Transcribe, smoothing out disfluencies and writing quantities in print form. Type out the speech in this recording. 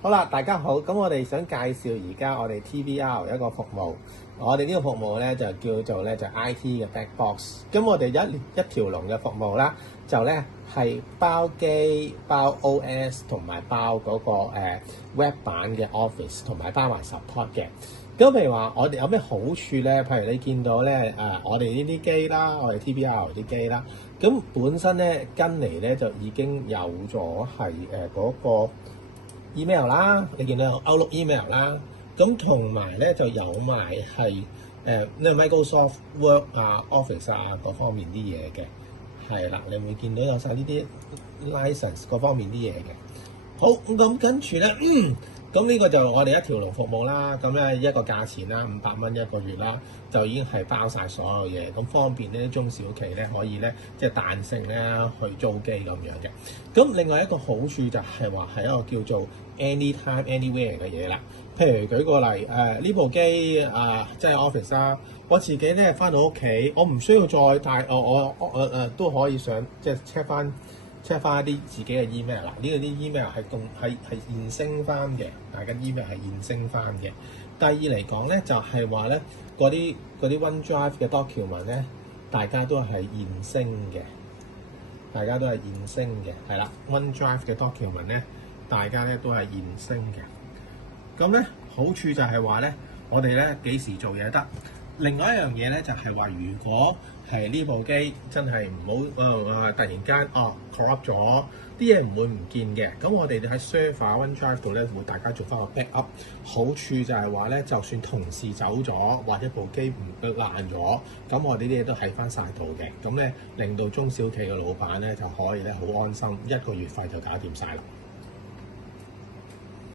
好啦，大家好，咁我哋想介紹而家我哋 TVR 一個服務，我哋呢個服務咧就叫做咧就 IT 嘅 Black Box。咁我哋一條龍嘅服務啦，就咧係包機、包 OS 同埋包嗰個Web 版嘅 Office，同埋包埋 support 嘅。咁譬如話，我哋有咩好處咧？譬如你見到咧我哋呢啲機啦，我哋 TVR 啲機啦，咁本身咧跟嚟咧就已經有咗係嗰個email 啦，你見到有 Outlook email 啦，咁同埋咧就有埋係Microsoft Word 啊、Office 啊嗰方面啲嘢嘅，係啦，你會見到有晒呢啲 license 嗰方面啲嘢嘅。好，咁跟住咧，咁呢個就我哋一條龍服務啦，咁咧一個價錢啦，500蚊一個月啦，就已經係包晒所有嘢，咁方便呢啲中小企咧可以咧即係彈性咧去租機咁樣嘅。咁另外一個好處就係話係一個叫做 anytime anywhere 嘅嘢啦。譬如舉個例，呢部機即係 Office 啦，我自己咧翻到屋企，我唔需要再帶我都可以上即係 check 翻一啲自己嘅 email 啦，呢個啲 email 係現升翻嘅，大家 email 係現升翻嘅。第二嚟講咧，就係話咧嗰啲OneDrive 嘅 document 咧，大家都係現升嘅，係啦。OneDrive 嘅 document 咧，大家咧都係現升嘅。咁咧好處就係話咧，我哋咧幾時做嘢得。另外一樣嘢咧就係話，如果係呢部機真係唔好突然間corrupt 咗，啲嘢唔會唔見嘅。咁我哋喺 server OneDrive 度咧會大家做翻個 backup。好處就係話咧，就算同事走咗或者部機爛咗，咁我哋啲嘢都喺翻晒度嘅。咁咧令到中小企嘅老闆咧就可以咧好安心，一個月費就搞掂晒啦。